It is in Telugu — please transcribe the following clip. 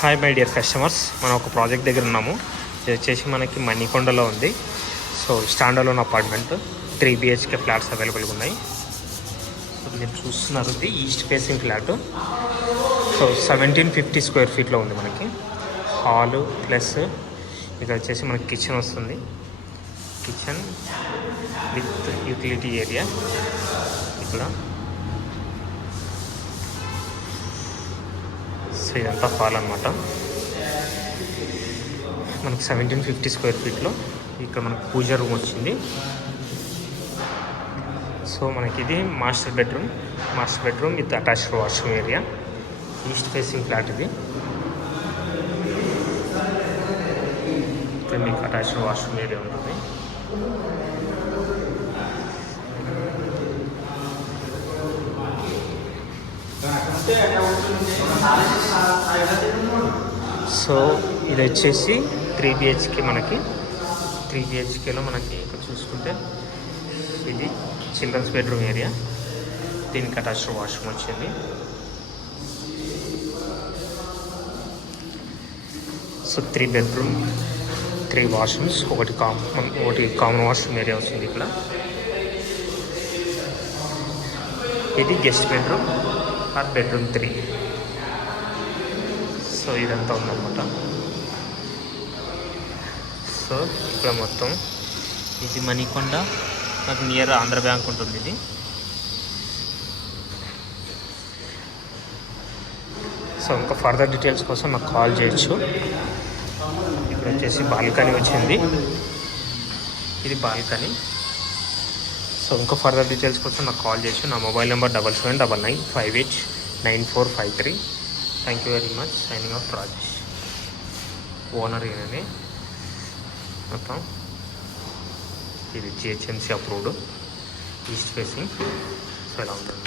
హాయ్ మై డియర్ కస్టమర్స్, మనం ఒక ప్రాజెక్ట్ దగ్గర ఉన్నాము. ఇది వచ్చేసి మనకి మణికొండలో ఉంది. So stand alone apartment 3 BHK flats అవైలబుల్గా ఉన్నాయి. సో మీరు చూస్తున్నారు, ఇది east facing flat. So 1750 square ఫీట్లో ఉంది. మనకి హాలు ప్లస్ ఇక్కడ వచ్చేసి మనకి కిచెన్ వస్తుంది. Kitchen with utility area. ఇక్కడ సో ఇదంతా హాల్ అనమాట. మనకు 1750 స్క్వేర్ ఫీట్లో ఇక్కడ మనకు పూజ రూమ్ వచ్చింది. సో మనకి ఇది master bedroom with attached washroom area. East facing flat ఇది. ఇక్కడ మీకు అటాచ్డ్ వాష్రూమ్ ఏరియా ఉంటుంది. సో ఇది వచ్చేసి 3 BHK. మనకి 3 BHKలో మనకి ఇక్కడ చూసుకుంటే ఇది చిల్డ్రన్స్ బెడ్రూమ్ ఏరియా. దీనికి అటాచ్డ్ వాష్రూమ్ వచ్చింది. సో 3 బెడ్రూమ్ 3 వాష్రూమ్స్, ఒకటి కామన్ వాష్రూమ్ ఏరియా వచ్చింది ఇక్కడ. ఇది guest bedroom are bedroom 3. So ఇదంతా ఉందన్నమాట. సో ఇక్కడ మొత్తం ఇది మణికొండ, నాకు నియర్ ఆంధ్ర బ్యాంక్ ఉంటుంది ఇది. సో ఇంకా ఫర్దర్ డీటెయిల్స్ కోసం నాకు కాల్ చేయొచ్చు. ఇక్కడ వచ్చేసి బాల్కనీ వచ్చింది, ఇది బాల్కనీ. సో ఇంకా ఫర్దర్ డీటెయిల్స్ కోసం నాకు కాల్ చేయొచ్చు. నా mobile number 7799589453. Thank you very much. Signing off Rajesh. Owner ఈయననే. మొత్తం ఇది GHMC approved, east facing. So ఇలా ఉంటుంది.